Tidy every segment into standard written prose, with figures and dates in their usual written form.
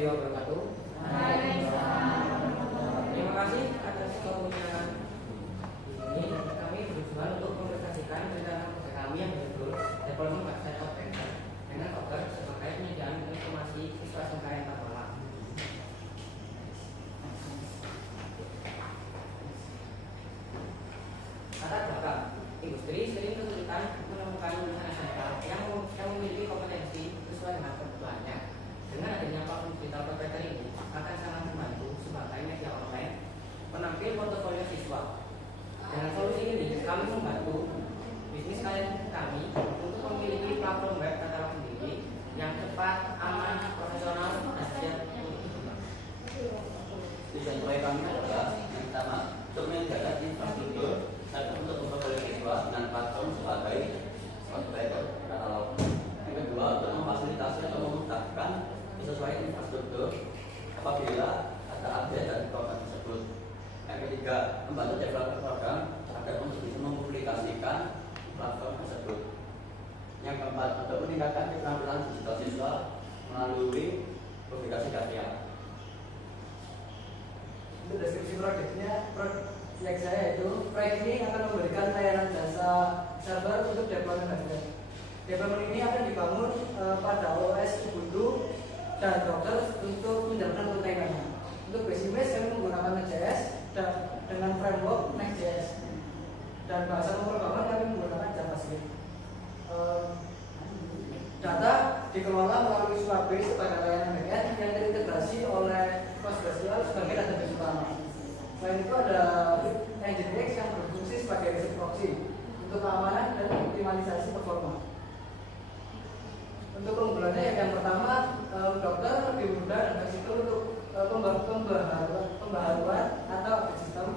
warahmatullahi wabarakatuh. Terima kasih atas waktunya. Ini kami berusaha untuk mempresentasikan rencana kerja kami yang berjudul Development Website of Banker dengan cover sebagai penyediaan informasi siswa SMKN Pamulang. Latar belakang, industri sering kesulitan menemukan lulusan SMK yang memiliki kompetensi sesuai dengan kebutuhannya. Dengan adanya platform digital provider ini akan sangat membantu sebagai media online menampil portofolio siswa. Dengan solusi ini kami membantu bisnis klien kami untuk memiliki platform web katalog sendiri yang cepat, aman, profesional, dan siap untuk digunakan. Tujuan proyek kami adalah yang pertama untuk menyediakan infrastruktur dan untuk portofolio siswa dengan platform sebagai provider katalog. Yang kedua untuk memfasilitasi atau memudahkan sesuai infrastruktur apabila ada update dari program tersebut. Yang ketiga, membantu developer program agar untuk bisa mempublikasikan platform tersebut. Yang keempat, untuk meningkatkan keterampilan digital siswa melalui publikasi karya. Untuk deskripsi proyeknya, proyek saya itu proyek ini akan memberikan layanan jasa server untuk development website. Development ini akan dibangun pada OS Ubuntu dan Docker untuk menjalankan kontainer. Untuk base image kami menggunakan Next.js dan dengan framework Next.js, dan bahasa pemrograman kami menggunakan JavaScript. Data dikelola melalui Swabase sebagai layanan backend yang terintegrasi oleh PostgreSQL sebagai database utama. Selain itu ada Nginx yang berfungsi sebagai reset proxy untuk keamanan dan optimalisasi performa. Untuk keunggulannya yang pertama, Docker lebih mudah dan fleksibel untuk pembaharuan atau update sistem.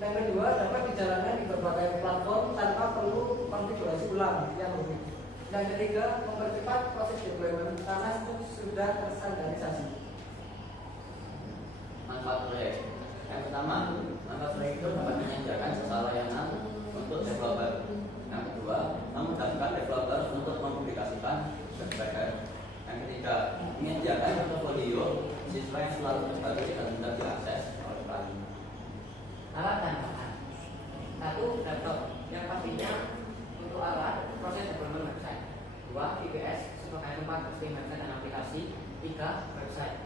Yang kedua, dapat dijalankan di berbagai platform tanpa perlu konfigurasi ulang yang rumit. Yang ketiga, mempercepat proses deployment karena sudah terstandarisasi. Manfaat proyek. Yang pertama, manfaat proyek itu dapat menyediakan jasa layanan untuk developer. Yang kedua, memudahkan developer untuk mempublikasikan website. Yang ketiga, menyediakan portofolio siswa yang selalu terbaru dan mudah diakses oleh klien. Alat dan bahan. Satu, laptop yang pastinya untuk alat proses development website. Dua, VPS sebagai tempat hosting website dan aplikasi. Tiga, website.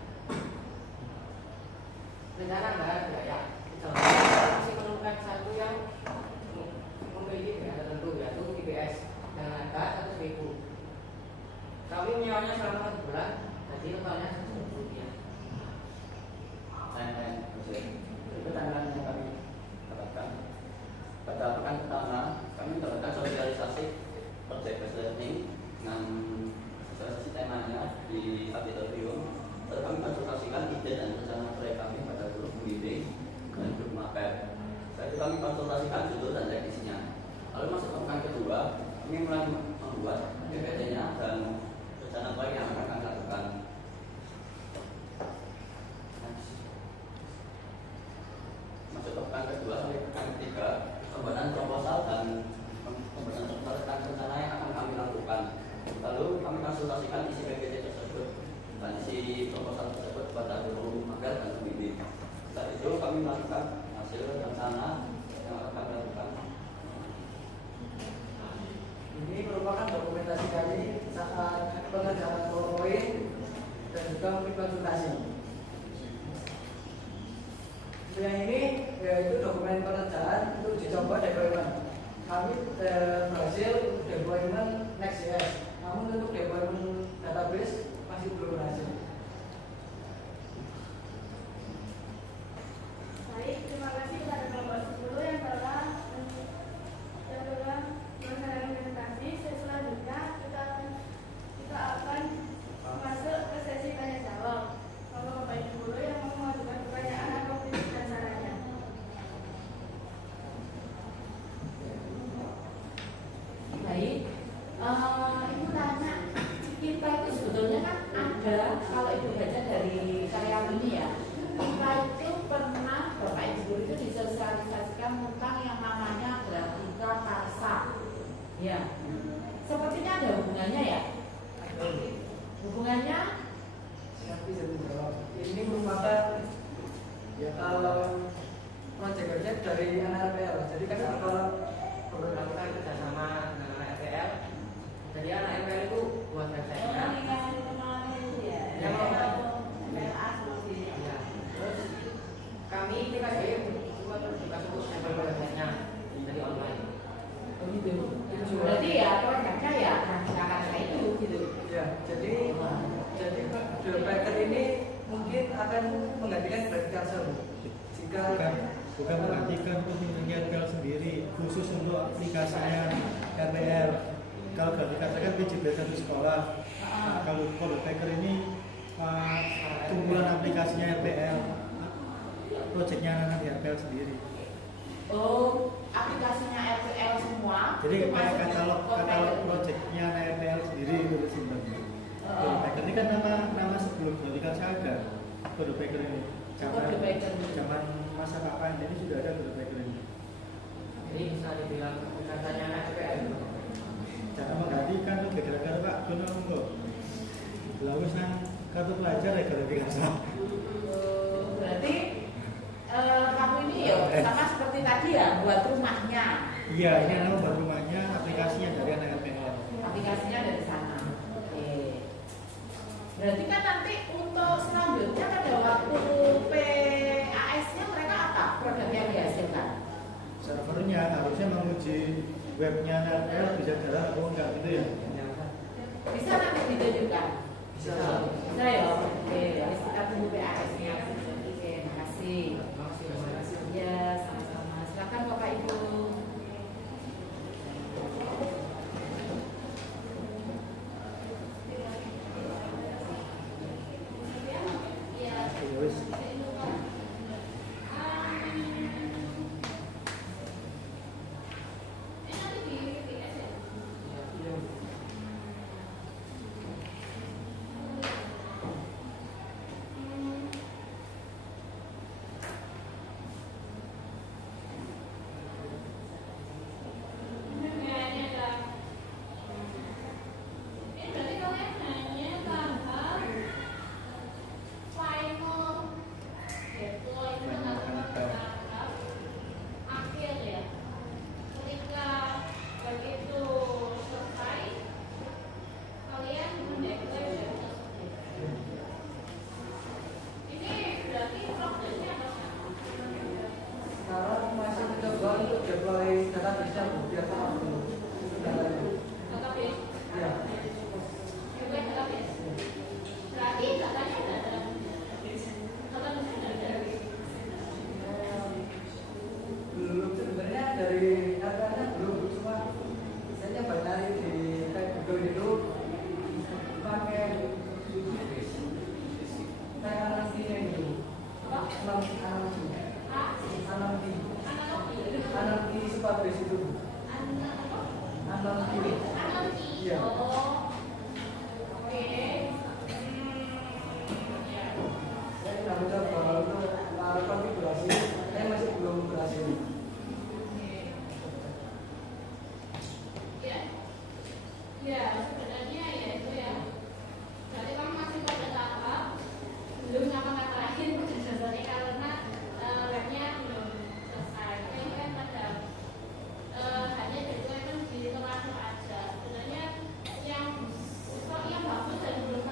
Rencana anggaran biaya. Masih menemukan satu yang memiliki biaya tertentu, yaitu VPS dengan harga 100.000. Kami menyewanya selama 1 bulan, jadi totalnya 100.000 rupiah. Lain-lain proyek. Itu tantangan yang kami dapatkan. Pada pekan pertama, kami mendapatkan sosialisasi project based learning dengan sosialisasi temanya di auditorium. Lalu kami konsultasikan ide dan rencana proyek kami pada grup pembimbing dan grup mapel. Setelah itu kami konsultasikan judul dan teknisnya. Lalu masuk ke pekan kedua, kami mulai membuat PPT-nya dan rencana proyek yang akan kami lakukan. Masuk ke pekan kedua sampai pekan ketiga, pembuatan proposal dan pembuatan tentang rencana yang akan kami lakukan. Lalu kami konsultasikan isi PPT tersebut dan isi proposal tersebut pada guru magang dan pembimbing. Setelah itu kami melakukan hasil rencana yang akan kami lakukan. Ini merupakan dokumentasi kami saat pengerjaan PowerPoint dan juga mungkin konsultasi. Yang ini yaitu dokumen pengerjaan untuk dicoba deployment. Kami berhasil untuk deployment Next.js, namun untuk deployment database masih belum berhasil. Baik, terima kasih kepada kelompok 10 yang telah melaksanakan presentasi. Selanjutnya kita akan masuk ke sesi tanya jawab. Kalau Bapak Ibu guru yang mau mengajukan pertanyaan atau kritik dan sarannya. Baik, Ibu tanya, kita itu sebetulnya kan ada project dari anak RPL. Jadi kan kalau Melakukan kerjasama dengan anak RPL. Jadi anak RPL itu buat website-nya. Ya, terus kami TKJ buat sampel website-nya dari online. Berarti ya produknya ya Jakarta itu gitu. ya, jadi developer ini mungkin akan menggantikan graphic cursor. Jika bukan menggantikan fungsinya RPL sendiri, khusus untuk aplikasinya RPL. Kalau graphic cursor kan digital satu sekolah. Nah, kalau code packer ini kumpulan aplikasinya RPL, proyeknya anak di RPL sendiri. Oh, aplikasinya RPL semua. Jadi kayak termasuk katalog Code proyeknya anak RPL sendiri itu disimpan. Code packer ini kan nama sebelum berarti kan saya ada code packer ini. Code packer. Zaman masa kapan ini sudah ada code packer ini. Jadi bisa dibilang katanya anak RPL. Jangan menggantikan tuh gara-gara Pak Gunung kok. Lalusan kartu pelajar ya kalau dikasih. Berarti kamu ini ya sama seperti tadi ya buat rumahnya. Iya, ini adalah buat rumahnya aplikasinya dari anak RPL. Aplikasinya dari sana. Oke. Berarti kan nanti untuk selanjutnya pada waktu PAS-nya mereka apa produk yang dihasilkan? Servernya harusnya menguji webnya RPL bisa jalan atau enggak gitu ya. Bisa nanti ditunjukkan. Bisa. Bisa ya. Oke, harus kita tunggu PAS-nya. Oke, makasih. Ya, sama-sama. Silakan Bapak Ibu. Ya wis. sekarang masih mencoba untuk deploy database-nya Bu, biar sama dulu. Ya. Belum sebenarnya dari datanya belum, cuma saya nyoba nyari di kayak Google itu pakai analisis itu analisis superbase itu analisis iya. Saya sudah mencoba untuk konfigurasi, saya masih belum berhasil. Ya, sebenarnya ya itu ya. Berarti kamu masih pada tahap belum ngapa-ngapain sebenarnya karena labnya belum selesai. Ini kan pada hanya deployment di tengah aja. Sebenarnya yang bagus dan belum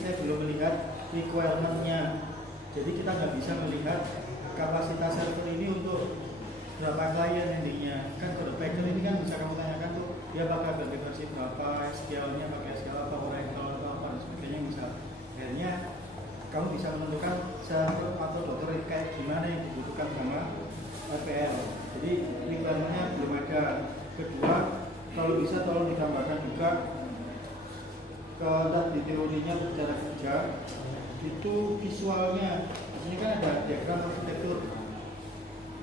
saya belum melihat requirement-nya. Jadi kita nggak bisa melihat kapasitas server ini untuk berapa klien endingnya. Kan kalau packer ini kan bisa kamu tanyakan tuh dia bakal ganti versi berapa, SQL-nya pakai SQL apa, Oracle atau apa dan sebagainya. Misal akhirnya kamu bisa menentukan server atau dokter kayak gimana yang dibutuhkan sama RPL. Jadi requirement-nya belum ada. Kedua, kalau bisa tolong ditambahkan juga ke di teorinya secara kerja itu visualnya. Di sini kan ada diagram arsitektur.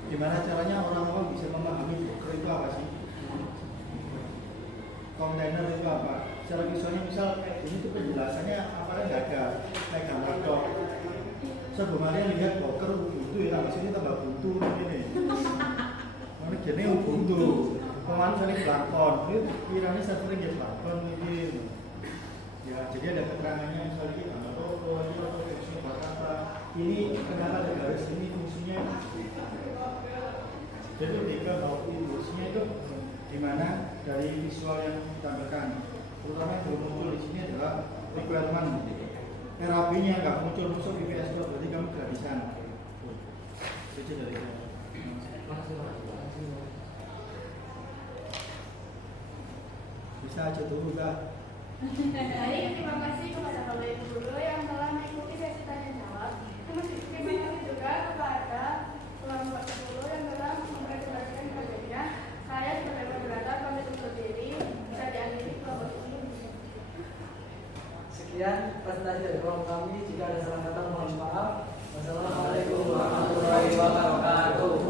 Gimana caranya orang-orang bisa memahami Docker itu apa sih? Kontainer itu apa? Secara visualnya misal kayak gini tuh penjelasannya apa nggak ada kayak gambar dok. Sebelum kalian lihat Docker Ubuntu ya, di sini tambah Ubuntu ini. Mana gini Ubuntu. Kemarin saya Blackon, itu kiranya servernya dia Blackon ini. Ya, jadi ada keterangannya misalnya ini fungsi buat apa? Ini kenapa ada garis ini fungsinya? Jadi ketika mau fungsinya itu dimana dari visual yang ditampilkan, terutama yang belum muncul di sini adalah requirement. RAB-nya nggak muncul VPS Code, berarti kamu gratisan. Itu dari saya. Bisa aja dulu Kak. Baik, terima kasih kepada Bapak Ibu Guru yang telah mengikuti sesi tanya jawab. Terima kasih juga kepada kelompok 10 yang telah mempresentasikan kajiannya. Saya sebagai moderator pamit undur diri. Bisa diakhiri kelompok 10. Sekian presentasi dari kelompok kami. Jika ada salah kata mohon maaf. Wassalamualaikum warahmatullahi wabarakatuh.